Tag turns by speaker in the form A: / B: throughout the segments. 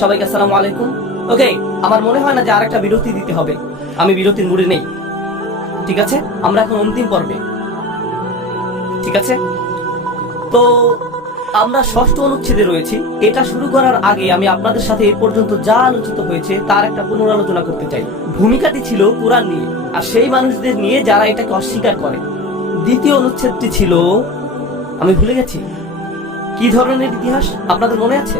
A: সবাইকে আসসালামু আলাইকুম। ওকে, আমার মনে হয় না যে আরেকটা বিরতি দিতে হবে। আমি বিরতির নেই। ঠিক আছে? আমরা এখন অন্তিম পর্বে। ঠিক আছে? তো, আমরা ষষ্ঠ অনুচ্ছেদে রয়েছি। এটা শুরু করার আগে আমি আপনাদের সাথে এ পর্যন্ত যা আলোচিত হয়েছে তার একটা পুনরালোচনা করতে চাই। ভূমিকাটি ছিল কোরআন নিয়ে, আর সেই মানুষদের নিয়ে যারা এটাকে অস্বীকার করে। দ্বিতীয় অনুচ্ছেদটি ছিল আমি ভুলে গেছি। কি ধরনের ইতিহাস আপনাদের মনে আছে?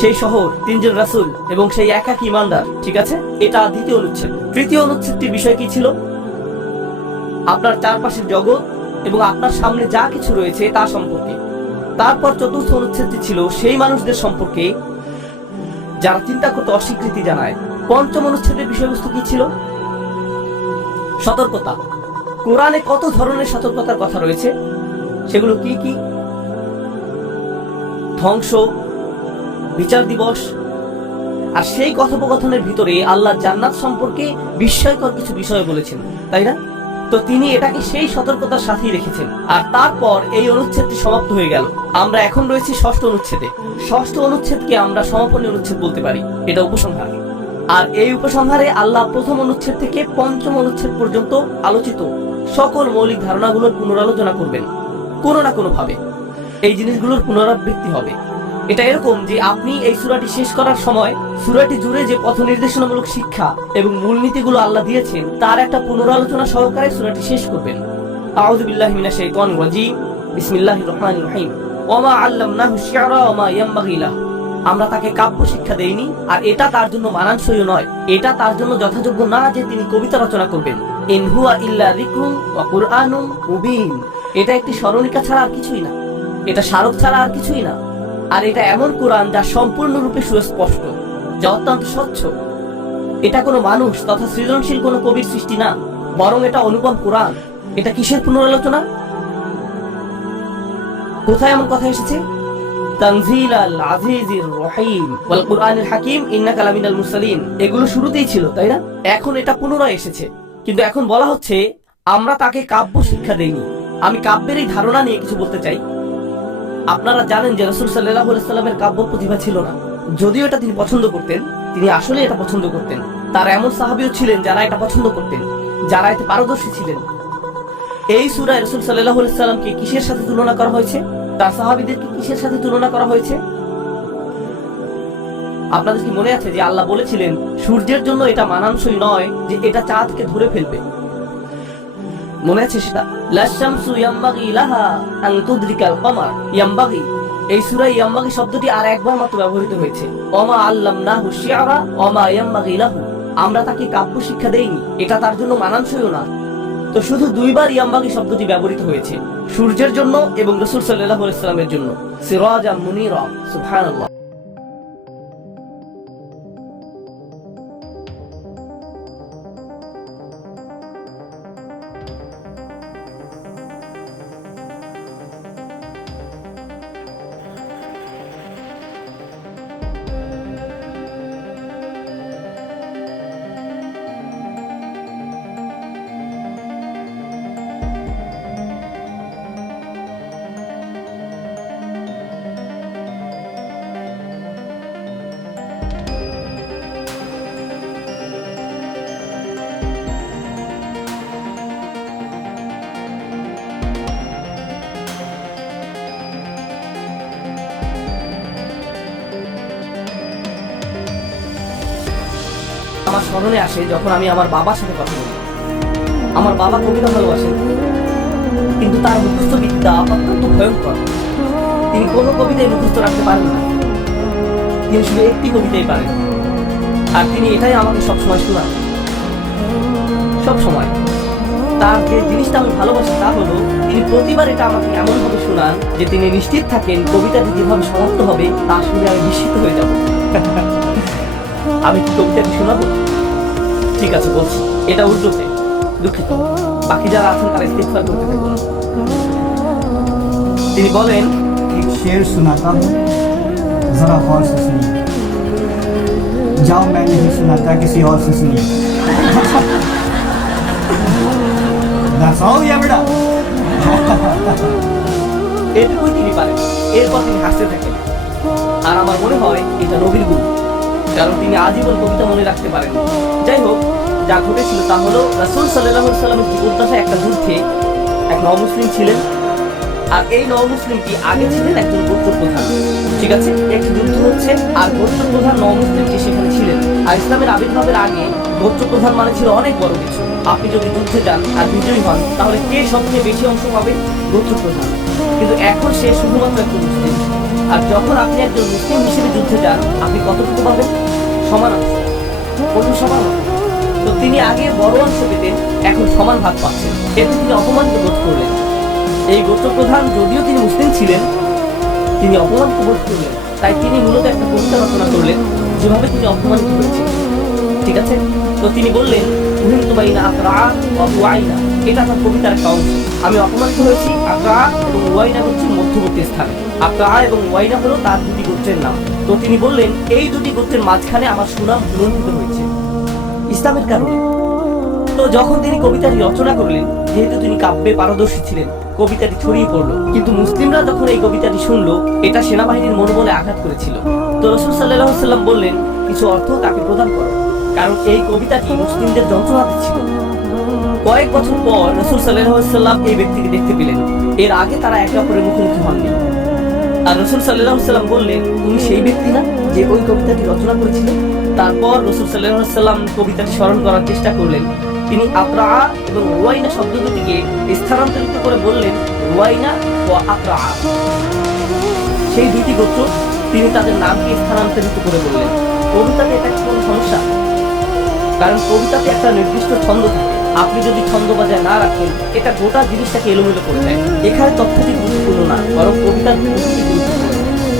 A: সেই শহর, তিনজন রাসুল এবং সেই একাক ইমানদার, ঠিক আছে? এটা দ্বিতীয় অনুচ্ছেদ। তৃতীয় অনুচ্ছেদটির বিষয় কি ছিল? আপনার চারপাশের জগৎ এবং আপনার সামনে যা কিছু রয়েছে তা সম্পর্কে। তারপর চতুর্থ অনুচ্ছেদটি ছিল সেই মানুষদের সম্পর্কে, যারা চিন্তা করতে অস্বীকৃতি জানায়। পঞ্চম অনুচ্ছেদের বিষয়বস্তু কি ছিল? সতর্কতা। কোরআনে কত ধরনের সতর্কতার কথা রয়েছে? সেগুলো কি কি? ধ্বংস, বিচার দিবস। আর সেই কথোপকথনের ভিতরে আল্লাহ জান্নাত সম্পর্কে বিস্ময়কর কিছু বিষয় বলেছেন, তাই না? তো তিনি এটাকে সেই সতর্কতার সাথেই রেখেছেন। আর তারপর এই অনুচ্ছেদটি সমাপ্ত হয়ে গেল। আমরা এখন রয়েছি ষষ্ঠ অনুচ্ছেদে। ষষ্ঠ অনুচ্ছেদকে আমরা সমাপনী অনুচ্ছেদ বলতে পারি। এটা উপসংহার। আর এই উপসংহারে আল্লাহ প্রথম অনুচ্ছেদ থেকে পঞ্চম অনুচ্ছেদ পর্যন্ত আলোচিত সকল মৌলিক ধারণাগুলোর পুনরালোচনা করবেন। কোনো না কোনো ভাবে এই জিনিসগুলোর পুনরাবৃত্তি হবে। এটা এরকম যে আপনি এই সূরাটি শেষ করার সময় সূরাটি জুড়ে যে পথ নির্দেশনামূলক শিক্ষা এবং মূলনীতিগুলো আল্লাহ দিয়েছেন, তার একটা পুনরালোচনা সহকারে সূরাটি শেষ করবেন। আমরা তাকে কাব্য শিক্ষা দেইনি, আর এটা তার জন্য মানানসই নয়। এটা তার জন্য যথাযোগ্য না যে তিনি কবিতা রচনা করবেন। ইন হুয়া ইল্লা যিকরুন ওয়া কুরআনুম এটা একটি স্মরণিকা ছাড়া আর কিছুই না। এটা স্মারক ছাড়া আর কিছুই না। আর এটা এমন কোরআন যা সম্পূর্ণরূপে সুস্পষ্ট, যা অত্যন্ত স্বচ্ছ। এটা কোনো মানুষ তথা সৃজনশীল কোনো কবির সৃষ্টি না, বরং এটা অনুপম কোরআন। এটা কিসের পুনরালোচনা? কোথায় এমন কথা এসেছে? তানজিল আল আজিজির রহিম ওয়াল হাকিম, ইন্নাকা লামিনাল মুরসালিন। এগুলো শুরুতেই ছিল, তাই না? এখন এটা পুনরায় এসেছে। কিন্তু এখন বলা হচ্ছে, আমরা তাকে কাব্য শিক্ষা দেইনি। আমি কাব্যের এই ধারণা নিয়ে কিছু বলতে চাই। আপনারা জানেন যে রসুল সাল্লাহ সাল্লামের কাব্য প্রতিভা ছিল না। যদিও এটা তিনি পছন্দ করতেন, তিনি আসলে এটা পছন্দ করতেন। তার এমন সাহাবিও ছিলেন যারা এটা পছন্দ করতেন, যারা এতে পারদর্শী ছিলেন। এই সুরায় রসুল সাল্লাহ সাল্লামকে কিসের সাথে তুলনা করা হয়েছে? তার সাহাবিদেরকে কিসের সাথে তুলনা করা হয়েছে? আপনাদের কি মনে আছে যে আল্লাহ বলেছিলেন, সূর্যের জন্য এটা মানানসই নয় যে এটা চাঁদকে ধরে ফেলবে। মনে আছে সেটা? লাশামসু ইয়ামবাগি লাহা আন তুদরিকাল কমার। ইয়ামবাগি, এই সূরায় ইয়ামবাগি শব্দটি আর একবার মাত্র ব্যবহৃত হয়েছে। ওমা আল্লামনাহু শি'রা ওমা ইয়ামবাগি লাহু। আমরা তাকে কাব্য শিক্ষা দেইনি, এটা তার জন্য মানানসইও না। তো শুধু দুইবার ইয়ামবাগি শব্দটি ব্যবহৃত হয়েছে, সূর্যের জন্য এবং রাসূল সাল্লাল্লাহু আলাইহি সাল্লামের জন্য। সিরাজা মুনিরা, সুবহানাল্লাহ। আসে যখন আমি আমার বাবার সাথে কথা বলি। আমার বাবা কবিতা ভালোবাসেন। কিন্তু তার মুখস্থ বিদ্যা অত্যন্ত ভয়ঙ্কর। তিনি কোনো কবিতায় মুখস্থ রাখতে পারেন না। তিনি শুধু একটি কবিতাই পারেন। আর তিনি এটাই আমাকে সবসময় শোনান। সব সময় তার যে জিনিসটা আমি ভালোবাসি তা হলো, তিনি প্রতিবার এটা আমাকে এমনভাবে শোনান যে তিনি নিশ্চিত থাকেন কবিতাটি যেভাবে সমাপ্ত হবে তা শুনে আমি নিশ্চিত হয়ে যাব। আমি কি কবিতাটি শোনাবো? ঠিক আছে বলছি এটা উর্দুতে দুঃখিত বাকি যারা আছেন তারা ইস্তেগফার করতে থাকুন তিনি বলেন
B: एक शेर सुनाता हूँ जरा गौर से सुनिए जाओ मैं नहीं सुनाता किसी और से सुनिए That's all, yeah, बेटा
A: এটুকুই তিনি পারেন এরপর তিনি হাসতে থাকেন আর আমার মনে হয় এটা নবীর গুণ কারণ তিনি আজীবন কবিতা মনে রাখতে পারেন যাই হোক, যা ঘটেছিল তা হলো রাসুল সাল্লাহ সাল্লামের জীবদ্দশায় একটা যুদ্ধে এক নমুসলিম ছিলেন। আর এই নমুসলিমটি আগে ছিলেন একজন গোত্র প্রধান। ঠিক আছে? একটি যুদ্ধ হচ্ছে, আর গোত্র প্রধান নমুসলিমটি সেখানে ছিলেন। আর ইসলামের আবির্ভাবের আগে গোত্র প্রধান মানে ছিল অনেক বড় কিছু। আপনি যদি যুদ্ধে যান আর বিজয়ী হন, তাহলে কে সবচেয়ে বেশি অংশ পাবে? গোত্র প্রধান। কিন্তু এখন সে শুধুমাত্র একজন মুসলিম। আর যখন আপনি একজন মুসলিম হিসেবে যুদ্ধে যান, আপনি কতটুকু পাবেন? সমান অংশ সমান তো তিনি আগে বড় অংশ পেতেন এখন সমান ভাগ পাচ্ছেন। এতে তিনি অপমানিত বোধ করলেন। এই গোত্র প্রধান যদিও তিনি মুসলিম ছিলেন, তিনি অপমানিত বোধ করলেন। তাই তিনি মূলত একটা কবিতা রচনা করলেন, যেভাবে তিনি অপমানিত হয়েছেন। ঠিক আছে? তো তিনি বললেন উহিন তুমাইনা আকরা আইনা এটা তার কবিতার একটা অংশ। আমি অপমানিত হয়েছি আকরা এবং ওয়াইনা হচ্ছে মধ্যবর্তী স্থানে। আকরা এবং ওয়াইনা হলো তার দুটি গোত্রের নাম। তো তিনি বললেন, এই দুটি গোত্রের মাঝখানে আমার সুনাম লুণ্ঠিত হয়েছে, ইসলামের কারণে। তো যখন তিনি কবিতাটি রচনা করলেন, যেহেতু তিনি কাব্যে পারদর্শী ছিলেন, কবিতাটি ছড়িয়ে পড়ল। কিন্তু মুসলিমরা যখন এই কবিতাটি শুনলো, এটা সেনাবাহিনীর মনোবলে আঘাত করেছিল। তো রসুল সাল্লাহ সাল্লাম বললেন, কিছু অর্থ তাকে প্রদান করো। কারণ এই কবিতাটি মুসলিমদের যন্ত্রণা দিচ্ছিল কয়েক বছর পর রসুল সাল্লাহ সাল্লাম এই ব্যক্তিকে দেখতে পেলেন। এর আগে তারা একে অপরের মুখোমুখি হননি। আর রসুল সাল্লাহ সাল্লাম বললেন, তুমি সেই ব্যক্তি না যে ওই কবিতাটি রচনা করেছিলেন তারপর রসুল সাল্লাহ সাল্লাম কবিতাটি স্মরণ করার চেষ্টা করলেন। তিনি আপ্রা এবং রুয়াইনা শব্দ দুটিকে স্থানান্তরিত করে বললেন, রুয়াইনা ও আপ্রা সেই দুইটি গোত্র তিনি তাদের নামকে স্থানান্তরিত করে বললেন। কবিতাতে এটা কোনো সমস্যা? কারণ কবিতাতে একটা নির্দিষ্ট ছন্দ থাকে। আপনি যদি ছন্দ বজায় না রাখেন, এটা গোটা জিনিসটাকে এলোমেলো করে দেয়। এখানে তথ্যটি গুরুত্বপূর্ণ না, বরং কবিতার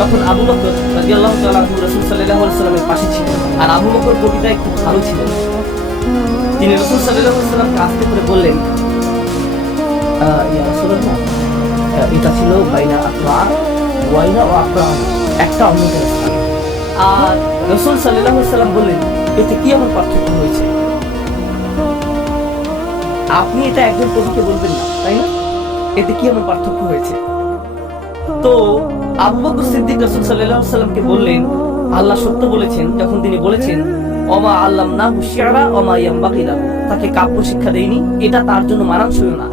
A: তখন আবু বকর রাদিয়াল্লাহু তাআলা আনহু রাসূল আলাইহি সাল্লামের পাশে ছিলেন, আর আবু বকর কবিতায় খুব ভালো ছিলেন। তিনি রসুল আলাইহি সাল্লামকে আস্তে করে বললেন এটা ছিল বাইনা আকরা, ওয়াইনা ও আকরা, একটা স্থানে। আর রসুল আলাইহি সাল্লাম বললেন, এতে কি আমার পার্থক্য হয়েছে? আপনি এটা একজন কবিকে বলবেন না, তাই না? এতে কি এমন পার্থক্য হয়েছে? তো আবু বকর সিদ্দিক রাসূল আলাইহি সাল্লামকে বললেন, আল্লাহ সত্য বলেছেন, যখন তিনি বলেছেন, অমা আল্লাম না হুশিয়ারা অমা ইয়ামবাগি লাহু। তাকে কাব্য শিক্ষা দেয়নি, এটা তার জন্য মানানসই না।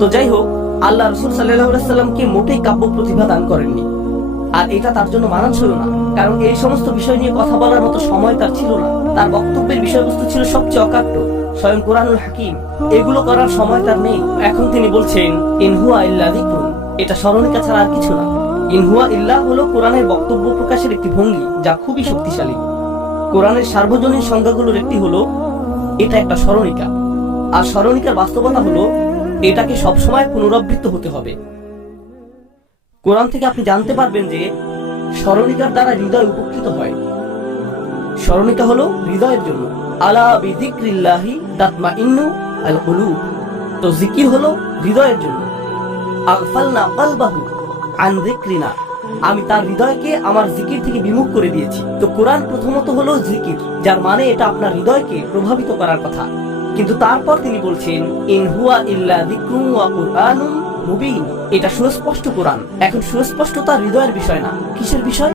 A: তো যাই হোক, আল্লাহ রসুল আলাইহি সাল্লামকে মোটেই কাব্য প্রতিভা দান করেননি। আর এটা তার জন্য মানানসই না, কারণ এই সমস্ত বিষয় নিয়ে কথা বলার মতো সময় তার ছিল না। তার বক্তব্যের বিষয়বস্তু ছিল সবচেয়ে অকাট্য। স্বয়ং কোরআনুল হাকিম, এগুলো করার সময় তার নেই। এখন তিনি বলছেন ইনহুয়া ইল্লা যিকরুন। এটা স্মরণিকা ছাড়া আর কিছু না। ইনহুয়া ইল্লাহ হলো কোরআনের বক্তব্য প্রকাশের একটি ভঙ্গি, যা খুবই শক্তিশালী। কোরআনের সার্বজনীন সংজ্ঞাগুলোর একটি হলো, এটা একটা স্মরণিকা। আর স্মরণিকার বাস্তবতা হলো, এটাকে সবসময় পুনরাবৃত্ত হতে হবে। কোরআন থেকে আপনি জানতে পারবেন যে, স্মরণিকার দ্বারা হৃদয় উপকৃত হয়। স্মরণিকা হলো হৃদয়ের জন্য। আলা তো জিকির হলো হৃদয়ের জন্য। আমি তার হৃদয়কে আমার জিকির থেকে বিমুখ করে দিয়েছি। তো কোরআন প্রথমত হলো জিকির, যার মানে এটা আপনার হৃদয়কে প্রভাবিত করার কথা। কিন্তু তারপর তিনি বলছেন এটা সুস্পষ্ট কোরআন। এখন সুস্পষ্টতা হৃদয়ের বিষয় না, কিসের বিষয়?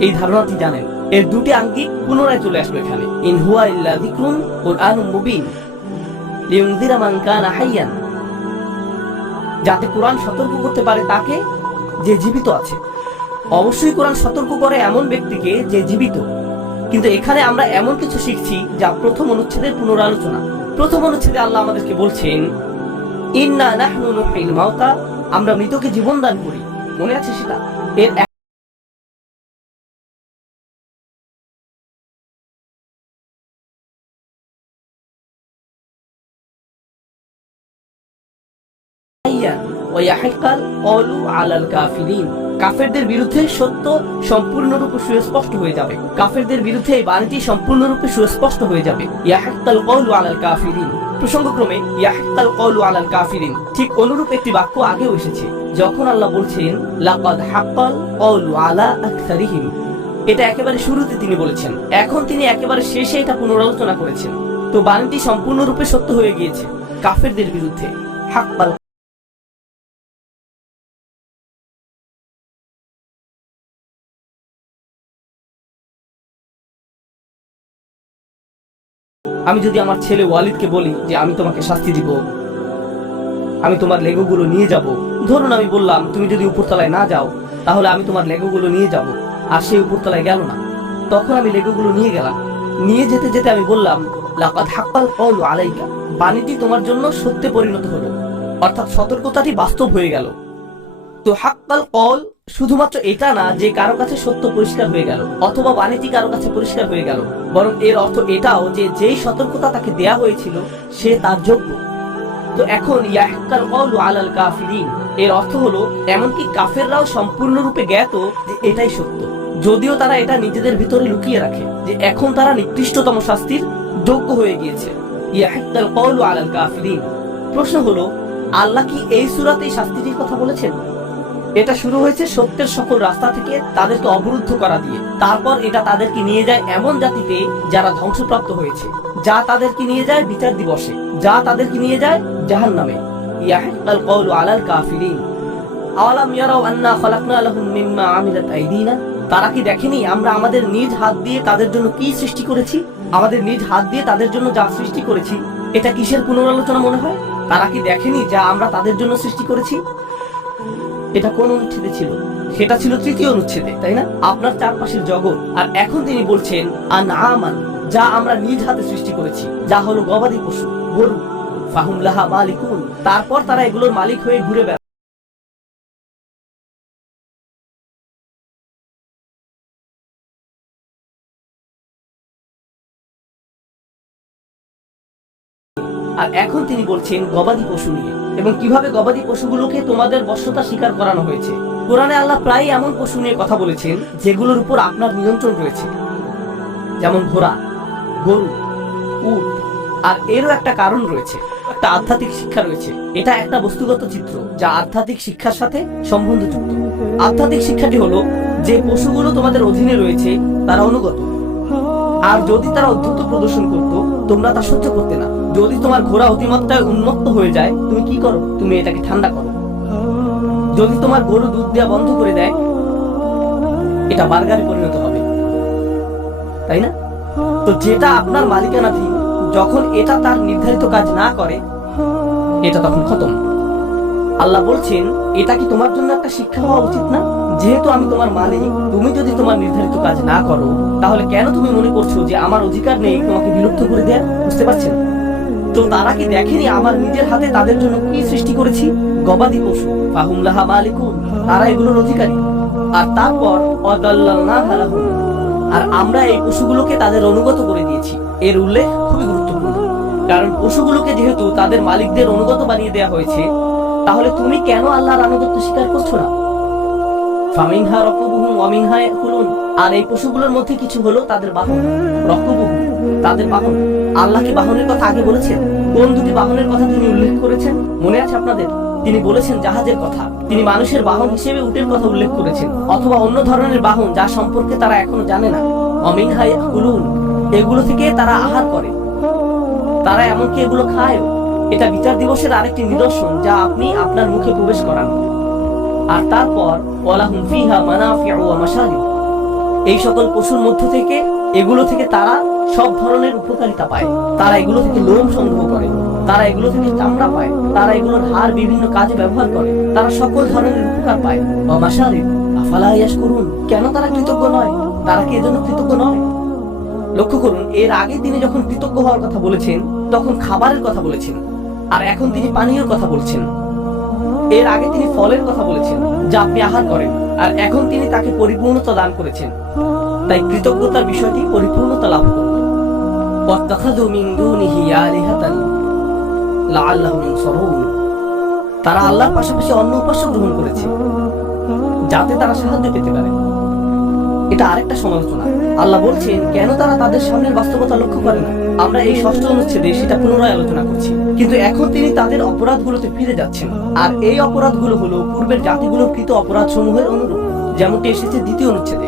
A: এই ধারণাটি জানেন, এর দুটি আঙ্গিক পুনরায় চলে আসলো এখানে। যাতে কোরআন সতর্ক করতে পারে তাকে যে জীবিত আছে। অবশ্যই কোরআন সতর্ক করে এমন ব্যক্তিকে যে জীবিত। কিন্তু এখানে আমরা এমন কিছু শিখছি যা প্রথম অনুচ্ছেদের পুনরালোচনা। প্রথম অনুচ্ছেদে আল্লাহ আমাদেরকে বলছেন, ইন্না আমরা মৃতকে জীবন দান করি। মনে আছে সেটা? এর কাফেরদের বিরুদ্ধে সত্য সম্পূর্ণরূপে সুস্পষ্ট হয়ে যাবে। কাফেরদের বিরুদ্ধে এই বাণীটি সম্পূর্ণরূপে সুস্পষ্ট হয়ে যাবে। কওলু আলাল কাফিরিন। প্রসঙ্গক্রমে কওলু আলাল কাফিরিন ঠিক অনুরূপ একটি বাক্য আগেও এসেছে, যখন আল্লাহ বলছেন, লাকাদ হাক্কাল কওলু আলা আকসারিহিম। এটা একেবারে শুরুতে তিনি বলেছেন, এখন তিনি একেবারে শেষে এটা পুনরালোচনা করেছেন। তো বাণীটি সম্পূর্ণরূপে সত্য হয়ে গিয়েছে, কাফেরদের বিরুদ্ধে। হাক্কাল আমি যদি আমার ছেলে ওয়ালিদকে বলি যে আমি তোমাকে শাস্তি দিব, আমি তোমার লেগোগুলো নিয়ে যাব, ধরুন আমি বললাম, তুমি যদি উপরতলায় না যাও, তাহলে আমি তোমার লেগোগুলো নিয়ে যাব। আর সেই উপরতলায় গেল না। তখন আমি লেগোগুলো নিয়ে গেলাম। নিয়ে যেতে যেতে আমি বললাম, লাকাদ হাক্কাল কওলু আলাইকা, বাণীটি তোমার জন্য সত্যে পরিণত হলো। অর্থাৎ সতর্কতাটি বাস্তব হয়ে গেল। তো হাক্কাল কল শুধুমাত্র এটা না, যে কারও কাছে সত্য পরিষ্কার হয়ে গেল, অথবা বাণীটি কারও কাছে পরিষ্কার হয়ে গেল, বরং এর অর্থ এটাও যে যেই সতর্কতা তাকে দেয়া হয়েছিল, সে তার যোগ্য। তো এখন, ইয়াহকাল কওলু আলাল কাফিরিন, এর অর্থ হলো, এমনকি কাফেররাও সম্পূর্ণরূপে জ্ঞাত যে এটাই সত্য। যদিও তারা এটা নিজেদের ভিতরে লুকিয়ে রাখে, যে এখন তারা নিকৃষ্টতম শাস্তির যোগ্য হয়ে গিয়েছে। ইয়াহকাল কওলু আলাল কাফিরিন, প্রশ্ন হলো, আল্লাহ কি এই সূরাতেই শাস্তিটির কথা বলেছেন? এটা শুরু হয়েছে সত্যের সকল রাস্তা থেকে তাদেরকে অবরুদ্ধ করা দিয়ে। তারপর এটা তাদেরকে নিয়ে যায় এমন জাতিতে যারা ধ্বংসপ্রাপ্ত হয়েছে। যা তাদেরকে নিয়ে যায় বিচার দিবসে। যা তাদেরকে নিয়ে যায় জাহান নামে তারা কি দেখেনি আমরা আমাদের নিজ হাত দিয়ে তাদের জন্য কি সৃষ্টি করেছি? আমাদের নিজ হাত দিয়ে তাদের জন্য যা সৃষ্টি করেছি, এটা কিসের পুনরালোচনা মনে হয়? তারা কি দেখেনি যা আমরা তাদের জন্য সৃষ্টি করেছি? এটা কোন অনুচ্ছেদে ছিল? সেটা ছিল তৃতীয় অনুচ্ছেদে, তাই না? আপনার চারপাশের জগৎ, আর এখন তিনি বলছেন আর না আমান যা আমরা নিজ হাতে সৃষ্টি করেছি, যা হলো গবাদি পশু, গরু, ফাহুম লাহা মালিকুন। তারপর তারা এগুলোর মালিক হয়ে ঘুরে বেড়ায় আর এখন তিনি বলছেন গবাদি পশু নিয়ে। এবং কীভাবে গবাদি পশুগুলোকে তোমাদের বশ্যতা স্বীকার করানো হয়েছে। কোরআনে আল্লাহ প্রায় এমন পশু নিয়ে কথা বলেছেন, যেগুলোর উপর আপনার নিয়ন্ত্রণ রয়েছে। যেমন ঘোড়া, গরু, উট, আর এরও একটা কারণ রয়েছে, একটা আধ্যাত্মিক শিক্ষা রয়েছে। এটা একটা বস্তুগত চিত্র, যা আধ্যাত্মিক শিক্ষার সাথে সম্বন্ধযুক্ত। আধ্যাত্মিক শিক্ষাটি হলো, যে পশুগুলো তোমাদের অধীনে রয়েছে, তারা অনুগত। আর যদি তারা অধ্যত্ত প্রদর্শন করত, তোমরা তা সহ্য করতে না। যদি তোমার ঘোড়া অতিমাত্রায় উন্মত্ত হয়ে যায়, তুমি কি করো? তুমি এটাকে ঠান্ডা করো। যদি তোমার গরু দুধ দেওয়া বন্ধ করে দেয়, এটা বার্গারে পরিণত হবে। তাই না? তো যেটা আপনার মালিকানাধীন, যখন এটা তার নির্ধারিত কাজ না করে, এটা তখন খতম। আল্লাহ বলছেন, এটা কি তোমার জন্য একটা শিক্ষা হওয়া উচিত না? যেহেতু আমি তোমার মালিক, তুমি যদি তোমার নির্ধারিত কাজ না করো, তাহলে কেন তুমি মনে করছ যে আমার অধিকার নেই তোমাকে বিলুপ্ত করে দেয়া বুঝতে পারছেন? তো তারা কি দেখেনি আমার নিজের হাতে তাদের জন্য কি সৃষ্টি করেছি? গবাদি পশু। ফাহুম লাহা মালিকুন, তারা এগুলোর অধিকারী। আর তারপর আর আমরা এই পশুগুলোকে তাদের অনুগত করে দিয়েছি। এর উল্লেখ খুবই গুরুত্বপূর্ণ। কারণ পশুগুলোকে যেহেতু তাদের মালিকদের অনুগত বানিয়ে দেওয়া হয়েছে, তাহলে তুমি কেন আল্লাহর আনুগত্য স্বীকার করছ না? ফামিনহা রকবুহুম ওয়ামিনহা ইয়াকুলুন। আর এই পশুগুলোর মধ্যে কিছু হলো তাদের বাহন। রকবুহুম। তাদের বাহন। আল্লাহ কি বাহনের কথা আগে বলেছেন? কোন দুটি বাহনের কথা তিনি উল্লেখ করেছেন? মনে আছে আপনাদের? তিনি বলেছেন জাহাজের কথা। তিনি মানুষের বাহন হিসেবে উটের কথা উল্লেখ করেছেন। অথবা অন্য ধরনের বাহন যা সম্পর্কে তারা এখনও জানে না। অমিনহা ইয়াকুলুন এগুলো থেকে তারা আহার করে। তারা এমনকি এগুলো খায়। এটা বিচার দিবসের আরেকটি নিদর্শন যা আপনি আপনার মুখে প্রবেশ করান। আর তারপর এই সকল পশুর মধ্য থেকে, এগুলো থেকে তারা সব ধরনের উপকারিতা পায়। তারা এগুলো থেকে লোম সংগ্রহ করে, তারা এগুলো থেকে চামড়া পায়, তারা এগুলোর হাড় বিভিন্ন কাজে ব্যবহার করে, তারা সকল ধরনের উপকার পায়। ওয়া মাশারিব আফালা ইয়াশকুরুন, কেন তারা কৃতজ্ঞ নয়? তারা কি এজন্য কৃতজ্ঞ নয়? লক্ষ্য করুন, এর আগে তিনি যখন কৃতজ্ঞ হওয়ার কথা বলেছেন, তখন খাবারের কথা বলেছেন, আর এখন তিনি পানীয়র কথা বলছেন। এর আগে তিনি ফলের কথা বলেছেন, যা আপনি আহার করেন, আর এখন তিনি তাকে পরিপূর্ণতা দান করেছেন। তাই কৃতজ্ঞতার বিষয়টি পরিপূর্ণতা লাভ করবে وَاتَّخَذُوا مِن دُونِهِ آلِهَةً لَعَلَّهُمْ يَنصُرُونَ তারা আল্লাহর পাশাপাশি অন্য উপাস্য গ্রহণ করেছে যাতে তারা সাহায্য পেতে পারে এটা আরেকটা সমালোচনা আল্লাহ বলছেন কেন তারা তাদের সামনের বাস্তবতা লক্ষ্য করে না আমরা এই ষষ্ঠ অনুচ্ছেদে সেটা পুনরায় আলোচনা করছি কিন্তু এখন তিনি তাদের অপরাধগুলোতে ফিরে যাচ্ছেন আর এই অপরাধগুলো হলো পূর্বের জাতিগুলোর কৃত অপরাধ সমূহের অনুরূপ যেমনটি এসেছে দ্বিতীয় অনুচ্ছেদে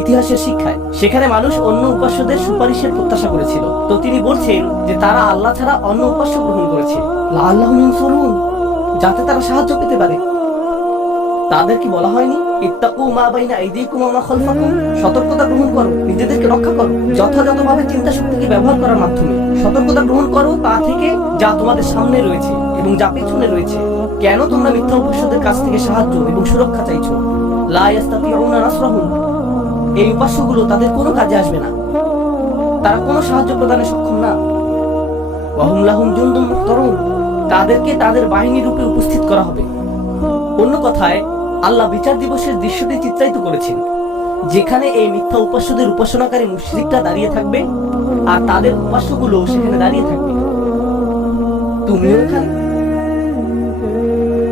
A: ইতিহাসের শিক্ষায়। সেখানে মানুষ অন্য উপাস্যদের সুপারিশের প্রত্যাশা করেছিল। তো তিনি বলছেন যে তারা আল্লাহ ছাড়া অন্য উপাস্য গ্রহণ করেছে। যাতে তারা সাহায্য পেতে পারে। তাদের কি বলা হয়নি সতর্কতা গ্রহণ করো, নিজেদেরকে রক্ষা করো। যথাযথভাবে চিন্তা শক্তিকে ব্যবহার করার মাধ্যমে। সতর্কতা গ্রহণ করো তা থেকে যা তোমাদের সামনে রয়েছে এবং যা পেছনে রয়েছে। কেন তোমরা মিথ্যা উপাস্যদের কাছ থেকে সাহায্য এবং সুরক্ষা চাইছো? লা ইয়াস্তাতিউনা এই উপাস্যগুলো তাদের কোনো কাজে আসবে না। তারা কোনো সাহায্য প্রদানে সক্ষম না। ওয়াহুম লাহুম মুহতারুন তাদেরকে তাদের বাহিনী রূপে উপস্থিত করা হবে। অন্য কথায়, আল্লাহ বিচার দিবসের দৃশ্যটি চিত্রায়িত করেছেন, যেখানে এই মিথ্যা উপাস্যদের উপাসনাকারী মুশরিকরা দাঁড়িয়ে থাকবে আর তাদের উপাস্যগুলো সেখানে দাঁড়িয়ে থাকবে। তুমিও এখানে?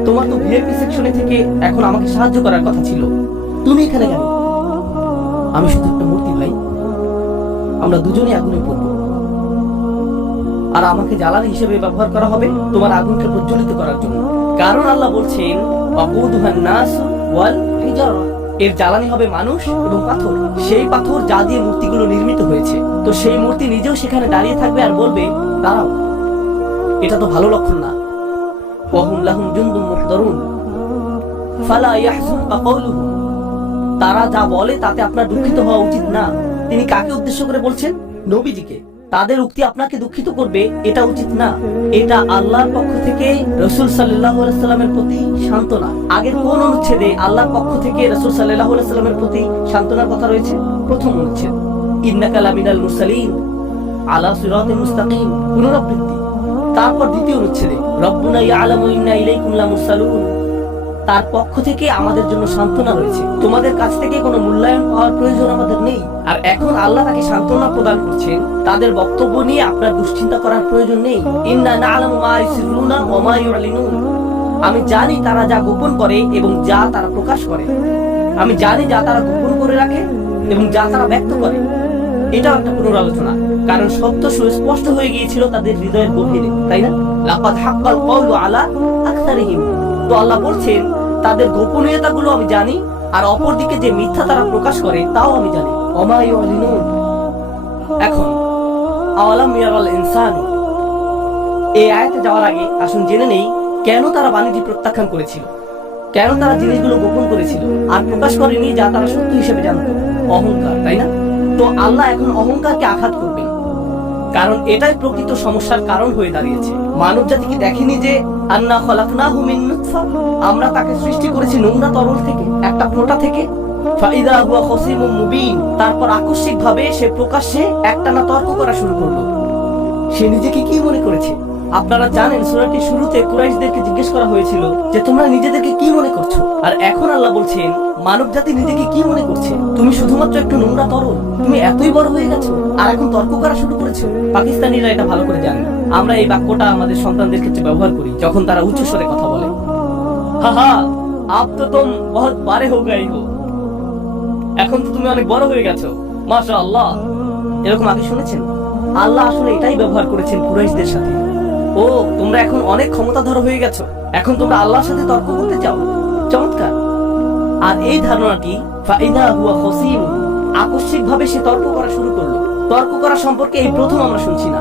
A: তোমার তো ভিআইপি সেকশনে থেকে এখন আমাকে সাহায্য করার কথা ছিল। তুমি এখানে কেন? আমি শুধু একটা মূর্তি, ভাই। আমরা দুজনে আগুনে পড়ব। আর আমাকে জ্বালানি হিসেবে ব্যবহার করা হবে তোমার আগুনকে প্রজ্বলিত করার জন্য। কারণ আল্লাহ বলছেন নাস ওয়াল এর জ্বালানি হবে মানুষ এবং পাথর। সেই পাথর যা দিয়ে মূর্তিগুলো নির্মিত হয়েছে। তো সেই মূর্তি নিজেও সেখানে দাঁড়িয়ে থাকবে আর বলবে, দাঁড়াও, এটা তো ভালো লক্ষণ না। ওয়াহুম লাহুম জুনদুম মুহদারুন। ফালা ইয়াহজুনকা কওলুহুম। তারা যা বলে তাতে আপনার দুঃখিত হওয়া উচিত না। তিনি কাকে উদ্দেশ্য করে বলছেন? নবীজিকে। তাদের উক্তি আপনাকে দুঃখিত করবে, এটা উচিত না। এটা আল্লাহর পক্ষ থেকে রসুল সাল্লামের প্রতি সান্ত্বনা। আগের কোন অনুচ্ছেদে আল্লাহর পক্ষ থেকে রসুল সাল্লাহ সাল্লামের প্রতি সান্ত্বনার কথা রয়েছে? প্রথম অনুচ্ছেদ। ইন্নাকালা মিনাল মুরসালিন আলা সিরাতে মুস্তাকিম। পুনরাবৃত্তি। তারপর দ্বিতীয় অনুচ্ছেদে, রব্বুনা ইয়ালামু ইন্না ইলাইকুম লামুরসালুন। তার পক্ষ থেকে আমাদের জন্য সান্ত্বনা রয়েছে। তোমাদের কাছ থেকে কোনো মূল্যায়ন পাওয়ার প্রয়োজন আমাদের নেই। আর এখন আল্লাহ তাকে সান্ত্বনা প্রদান করছেন। তাদের বক্তব্য নিয়ে আপনার দুশ্চিন্তা করার প্রয়োজন নেই। ইন্না আমি জানি তারা যা গোপন করে এবং যা তারা প্রকাশ করে। আমি জানি যা তারা গোপন করে রাখে এবং যা তারা ব্যক্ত করে। এটাও একটা পুনরালোচনা। কারণ সত্য সুস্পষ্ট হয়ে গিয়েছিল তাদের হৃদয়ের গভীরে, তাই না? লাকাদ হাক্কাল কওলু আলা আকসারিহিম। তো আল্লাহ বলছেন, তাদের গোপনীয়তাগুলো আমি জানি, আর অপরদিকে যে মিথ্যা তারা প্রকাশ করে, তাও আমি জানি। এখন ইনসানু। এই আয়াতে যাওয়ার আগে আসুন জেনে নেই, কেন তারা বাণীটি প্রত্যাখ্যান করেছিল? কেন তারা জিনিসগুলো গোপন করেছিল? আর প্রকাশ করেনি যা তারা সত্য হিসেবে জানত? অহংকার, তাই না? তো আল্লাহ এখন অহংকারকে আঘাত করবেন। কারণ এটাই প্রকৃত সমস্যার কারণ হয়ে দাঁড়িয়েছে। মানব জাতি কি দেখেনি যে, আন্না খলাকনাহু মিন নুতফা। আমরা তাকে সৃষ্টি করেছি নোংরা তরল থেকে, একটা ফোঁটা থেকে। ফাইদা হুয়া খসিমুম মুবিন। তারপর আকস্মিকভাবে সে প্রকাশ্যে একটানা তর্ক করা শুরু করল। সে নিজেকে কি মনে করেছে? আপনারা জানেন, সূরাটির শুরুতে কুরাইশদেরকে জিজ্ঞেস করা হয়েছিল যে, তোমরা নিজেদেরকে কি মনে করছ? আর এখন আল্লাহ বলছেন মানব জাতি নিজেকে কি মনে করছে? তুমি শুধুমাত্র একটু নোংরা তরল তুমি এতই বড় হয়ে গেছো, আর এখন তর্ক করা শুরু করেছ। পাকিস্তানিরা এটা ভালো করে জানে। আমরা এই বাক্যটা আমাদের সন্তানদের ক্ষেত্রে ব্যবহার করি, যখন তারা উচ্চ স্বরে কথা বলে। আপ তো তুম বহুত হো গাই হো। এখন তো তুমি অনেক বড় হয়ে গেছো মাশা আল্লাহ এরকম আগে শুনেছেন? আল্লাহ আসলে এটাই ব্যবহার করেছেন কুরাইশদের সাথে। ও, তোমরা এখন অনেক ক্ষমতাধর হয়ে গেছো। এখন তোমরা আল্লাহর সাথে তর্ক করতে চাও। চমৎকার। আর এই ধারণাটি ফাইদা হুয়া খসিম আকস্মিক সে তর্ক করা শুরু করল। তর্ক করা সম্পর্কে এই প্রথম আমরা শুনছি না।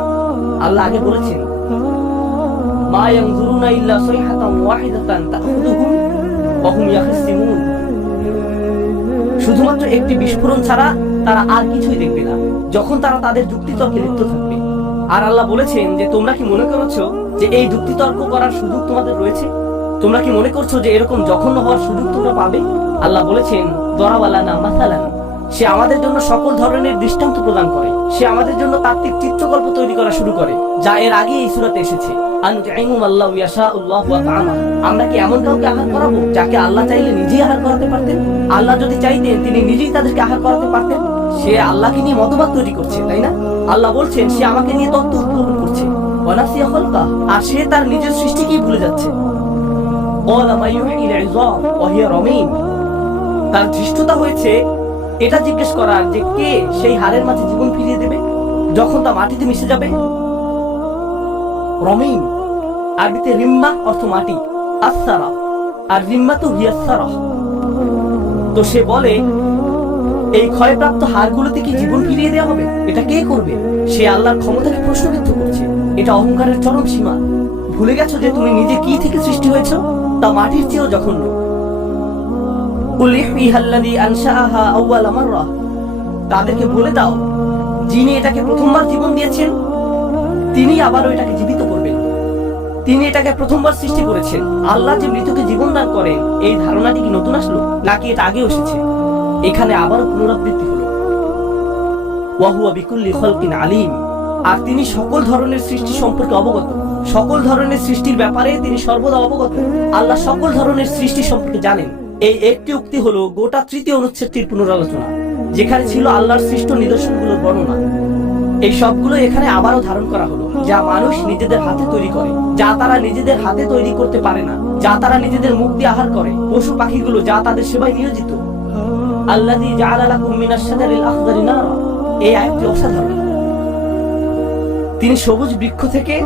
A: আল্লাহ আগে বলেছেন ইল্লা ওয়াহিদাতান ইয়াখসিমুন। শুধুমাত্র একটি বিস্ফোরণ ছাড়া তারা আর কিছুই দেখবে না, যখন তারা তাদের যুক্তিতর্কে লিপ্ত থাকবে। আর আল্লাহ বলেছেন যে, তোমরা কি মনে করছ যে এই যুক্তিতর্ক করার সুযোগ তোমাদের রয়েছে? তোমরা কি মনে করছ যে এরকম জঘন্য হওয়ার সুযোগ তোমরা পাবে? আল্লাহ বলেছেন দরাওয়ালা না মাসালান সে আমাদের জন্য সকল ধরনের দৃষ্টান্ত প্রদান করে সে আমাদের জন্য তাত্ত্বিক চিত্রকল্প তৈরি করা শুরু করে যা এর আগে এই সুরাতে এসেছে আনতুইমুম আল্লাহু ইয়াশাউল্লাহু ওয়া তাআলা আমরা কি এমন কাউকে আহার করাবো যাকে আল্লাহ চাইলে নিজেই আহার করাতে পারতেন আল্লাহ যদি চাইতেন তিনি নিজেই তাদেরকে আহার করাতে পারতেন সে আল্লাহকে নিয়ে মতবাদ তৈরি করছে তাই না আল্লাহ বলছেন সে আমাকে নিয়ে তত্ত্ব উদ্ভাবন করছে ওয়ানাসিয়া খলকা আর সে তার নিজের সৃষ্টিকেই ভুলে যাচ্ছে قال ما يحيي العظام وهي رميم তার ধৃষ্টতা হয়েছে, এটা জিজ্ঞেস করার যে কে সেই হাড়ের মাঝে জীবন ফিরিয়ে দেবে, যখন তা মাটিতে মিশে যাবে? রমিম, আরবিতে রিম্মা অর্থ মাটি আসারা আর রিম্মা তো হিয়াসারা তো সে বলে, এই ক্ষয়প্রাপ্ত হাড়গুলোতে কি জীবন ফিরিয়ে দেওয়া হবে? এটা কে করবে? সে আল্লাহর ক্ষমতাকে প্রশ্নবিদ্ধ করছে। এটা অহংকারের চরম সীমা। ভুলে গেছো যে তুমি নিজে কি থেকে সৃষ্টি হয়েছো? তা মাটির চেয়েও জঘন্য। তাদেরকে বলে দাও, যিনি এটাকে প্রথমবার জীবন দিয়েছেন তিনি আবারও এটাকে জীবিত করবেন। তিনি এটাকে প্রথমবার সৃষ্টি করেছেন। আল্লাহ যে মৃতকে জীবন দান করেন, এই ধারণাটি কি নতুন আসলো, নাকি এটা আগে এসেছে? এখানে আবারও পুনরাবৃত্তি হলো। ওয়াহুয়া বিকুল্লি খলকিন আলিম। আর তিনি সকল ধরনের সৃষ্টি সম্পর্কে অবগত। সকল ধরনের সৃষ্টির ব্যাপারে তিনি সর্বদা অবগত। আল্লাহ সকল ধরনের সৃষ্টি সম্পর্কে জানেন। এই একটি উক্তি হলো গোটা তৃতীয় অনুচ্ছেদটির পুনরালোচনা, যেখানে ছিল আল্লাহর সৃষ্ট নিদর্শনগুলোর বর্ণনা। এই সবগুলো এখানে আবারও ধারণ করা হলো, যা মানুষ নিজেদের হাতে তৈরি করে, যা তারা নিজেদের হাতে তৈরি করতে পারে না, যা তারা নিজেদের দিয়ে আহার করে, পশু পাখিগুলো যা তাদের সেবায় নিয়োজিত। নারা, এই আয়াতটি অসাধারণ। তিনি সবুজ বৃক্ষ থেকে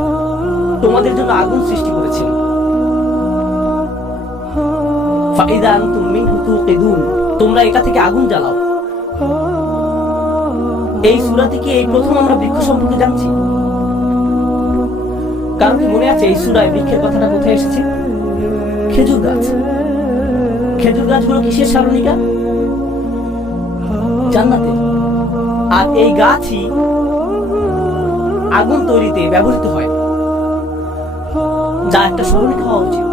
A: তোমাদের জন্য আগুন সৃষ্টি করেছেন। ফাইদা মিনহু তুকিদুন তোমরা এটা থেকে আগুন জ্বালাও। এই সূরা থেকে এই প্রথম আমরা বৃক্ষ সম্পর্কে জানছি। কারণ কি মনে আছে এই সূরায় বৃক্ষের কথাটা কোথায় এসেছে? খেজুর গাছ। খেজুর গাছ হলো কিসের সারণিকা? জান্নাতে আর এই গাছই আগুন তৈরিতে ব্যবহৃত হয়। যা একটা স্মরণিকা হওয়া উচিত।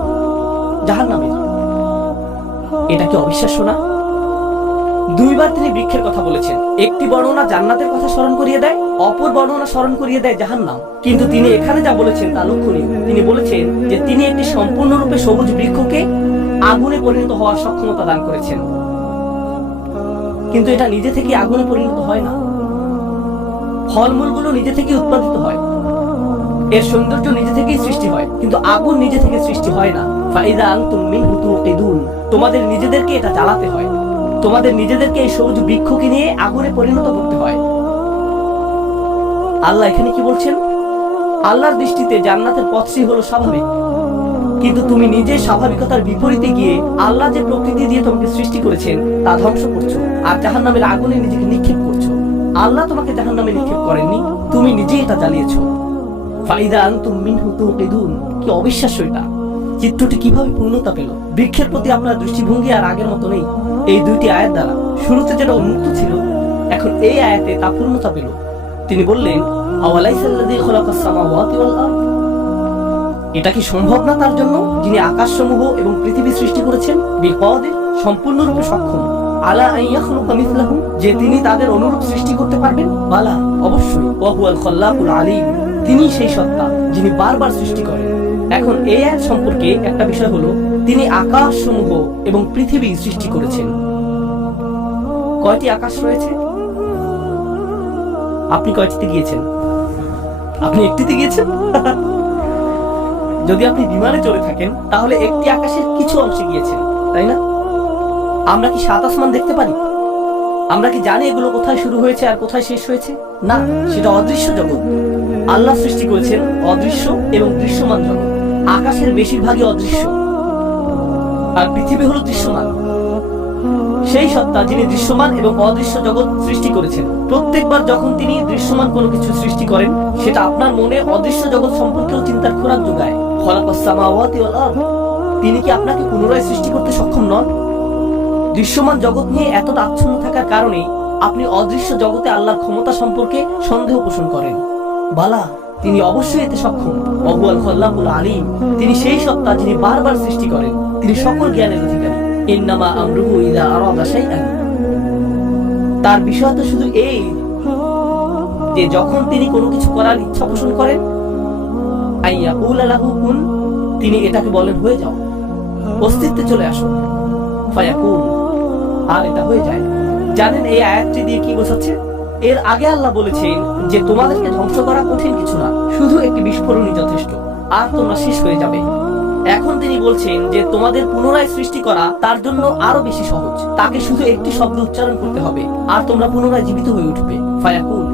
A: জাহান নামের এটা কি অবিশ্বাস্য না? দুইবার তিনি বৃক্ষের কথা বলেছেন। একটি বর্ণনা জান্নাতের কথা স্মরণ করিয়ে দেয়, অপর বর্ণনা স্মরণ করিয়ে দেয় জাহান্নাম। কিন্তু তিনি এখানে যা বলেছেন তা লক্ষণীয়। তিনি বলেছেন যে তিনি একটি সম্পূর্ণরূপে সবুজ বৃক্ষকে আগুনে পরিণত হওয়ার সক্ষমতা দান করেছেন। কিন্তু এটা নিজে থেকে আগুনে পরিণত হয় না। ফলমূলগুলো নিজে থেকে উৎপাদিত হয়। এর সৌন্দর্য নিজে থেকেই সৃষ্টি হয়, কিন্তু আগুন নিজে থেকে সৃষ্টি হয় না। ফাইদা আনতুম মিনহু তুকিদুন তোমাদের নিজেদেরকে এটা জ্বালাতে হয়। তোমাদের নিজেদেরকে এই সবুজ বৃক্ষকে নিয়ে আগুনে পরিণত করতে হয়। আল্লাহ এখানে কি বলছেন? আল্লাহর দৃষ্টিতে জান্নাতের পথটি হলো স্বাভাবিক। কিন্তু তুমি নিজে স্বাভাবিকতার বিপরীতে গিয়ে আল্লাহ যে প্রকৃতি দিয়ে তোমাকে সৃষ্টি করেছেন, তা ধ্বংস করছ আর জাহান্নামের আগুনে নিজেকে নিক্ষেপ করছ। আল্লাহ তোমাকে জাহান্নামে নিক্ষেপ করেননি, তুমি নিজে এটা জ্বালিয়েছো। ফাইদা আনতুম মিনহু কি অবিশ্বাস্য এটা। চিত্রটি কীভাবে পূর্ণতা পেল? বৃক্ষের প্রতি আপনার দৃষ্টিভঙ্গি আর আগের মতো নেই। এই দুইটি আয়াত দ্বারা শুরুতে যেটা উন্মুক্ত ছিল, এখন এই আয়াতে তা পূর্ণতা পেল। তিনি বললেন এটা কি সম্ভব না তার জন্য? যিনি আকাশসমূহ এবং পৃথিবী সৃষ্টি করেছেন, বিপদে সম্পূর্ণরূপে সক্ষম। আলা যে তিনি তাদের অনুরূপ সৃষ্টি করতে পারবেন? বালা, অবশ্যই। তিনি সেই সত্তা যিনি বারবার সৃষ্টি করেন। এখন এই এক সম্পর্কে একটা বিষয় হলো, তিনি আকাশসমূহ এবং পৃথিবী সৃষ্টি করেছেন। কয়টি আকাশ রয়েছে? আপনি কয়টিতে গিয়েছেন? আপনি একটিতে গিয়েছেন? যদি আপনি বিমানে চড়ে থাকেন, তাহলে একটি আকাশের কিছু অংশে গিয়েছেন, তাই না? আমরা কি সাত আসমান দেখতে পারি? আমরা কি জানি এগুলো কোথায় শুরু হয়েছে আর কোথায় শেষ হয়েছে? না, সেটা অদৃশ্য জগৎ। আল্লাহ সৃষ্টি করেছেন অদৃশ্য এবং দৃশ্যমান জগৎ। আকাশের বেশিরভাগই অদৃশ্য। আর পৃথিবী হলো দৃশ্যমান। সেই সত্তা যিনি দৃশ্যমান এবং অদৃশ্য জগৎ সৃষ্টি করেছেন। প্রত্যেকবার যখন তিনি দৃশ্যমান কোনো কিছু সৃষ্টি করেন, সেটা আপনার মনে অদৃশ্য জগৎ সম্পর্কেও চিন্তার খোরাক যোগায়। তিনি কি আপনাকে পুনরায় সৃষ্টি করতে সক্ষম নন? দৃশ্যমান জগৎ নিয়ে এতটা আচ্ছন্ন থাকার কারণে আপনি অদৃশ্য জগতে আল্লাহর ক্ষমতা সম্পর্কে সন্দেহ পোষণ করেন। বালা তিনি অবশ্যই এতে সক্ষম। অবুয়াল খল্লাকুল আলিম, তিনি সেই সত্তা যিনি বারবার সৃষ্টি করেন, তিনি সকল জ্ঞানের অধিকারী। ইন্নামা আমরুহু ইদা আরাদা শাইআন। তার বিষয় তো শুধু এই যে যখন তিনি কোনো কিছু করার ইচ্ছা পোষণ করেন আইয়া লাহু কুন, তিনি এটাকে বলেন, হয়ে যাও। অস্তিত্বে চলে আসো। ফায়াকুন আর এটা হয়ে যায়। জানেন এই আয়াতটি দিয়ে কি বোঝাচ্ছে? এর আগে আল্লাহ বলেছেন যে তোমাদেরকে ধ্বংস করা কঠিন কিছু না, শুধু একটি বিস্ফোরণই যথেষ্ট। আর তোমরা শেষ হয়ে যাবে। এখন তিনি বলছেন যে তোমাদের পুনরায় সৃষ্টি করা তার জন্য আরও বেশি সহজ। তাকে শুধু একটি শব্দ উচ্চারণ করতে হবে, আর তোমরা পুনরায় জীবিত হয়ে উঠবে। ফায়াকুল,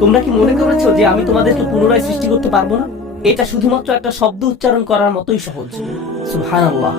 A: তোমরা কি মনে করেছ যে আমি তোমাদেরকে পুনরায় সৃষ্টি করতে পারব না? এটা শুধুমাত্র একটা শব্দ উচ্চারণ করার মতোই সহজ। সুবহানাল্লাহ।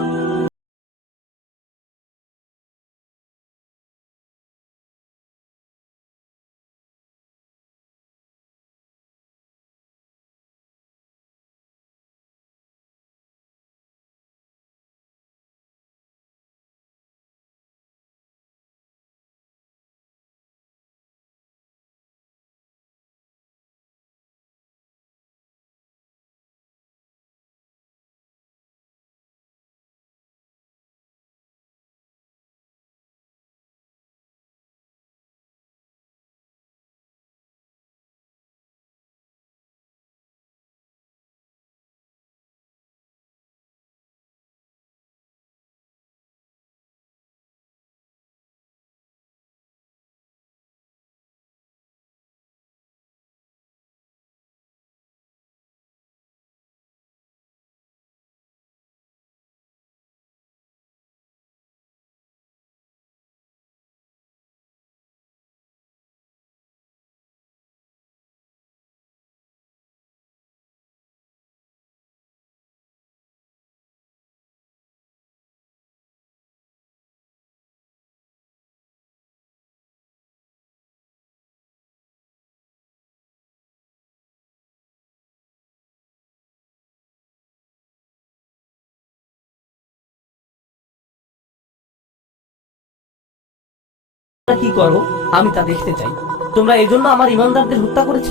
A: কি করো? আমি তা দেখতে চাই। তোমরা এজন্য আমার ইমানদারদের হত্যা করেছ?